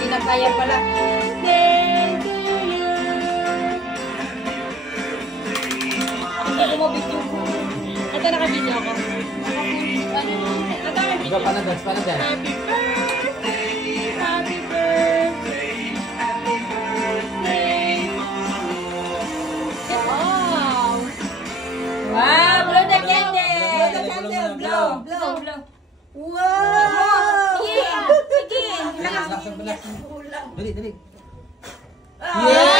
Hindi na kaya pala. Thank you. Hindi ko mabit yung ito naka-video ako. Ito, panagas. Happy birthday. Happy birthday. Happy birthday. Wow. Wow, blow the candle. Blow the candle. Blow. Blow. Wow! Sige. Sige. Dali. Yeah!